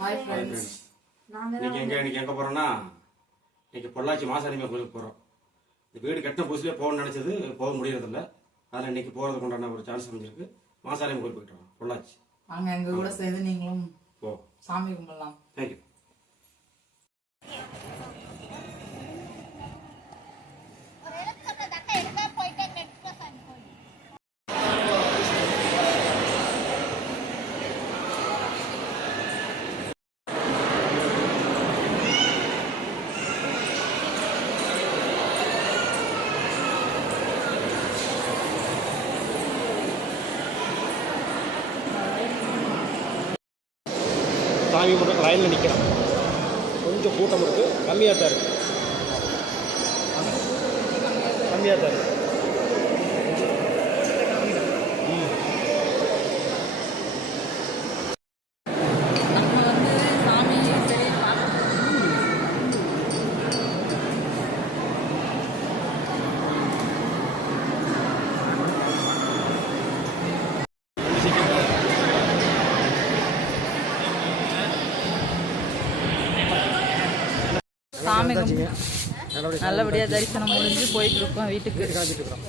Hi friends. இன்னைக்கு எங்கே போகிறோன்னா, இன்னைக்கு பொள்ளாச்சி மாசாணியம்மன் கோயிலுக்கு போகிறோம். இந்த வீடு கட்டின புதுசுலேயே போகணும்னு நினச்சது, போக முடியறதில்ல. அதில் இன்னைக்கு போகிறதுக்கு உண்டான ஒரு சான்ஸ் அமைஞ்சிருக்கு. மாசாணியம்மன் கோயில் போயிட்டு வரோம் பொள்ளாச்சி. அங்கே எங்கள் கூட சேர்ந்து நீங்களும் ஓ சாமி கும்பிடலாம். தேங்க்யூ. சாமி மட்டும் லைனில் நிற்கிறோம். கொஞ்சம் கூட்டம் இருக்குது, கம்மியாக தான் இருக்குது. கம்மியாக தான் இருக்குது. சாமி நல்லபடியாக தரிசனம் முடிஞ்சு போயிட்டு இருக்கோம் வீட்டுக்கு. காய்ச்சிட்டு இருக்கிறோம்.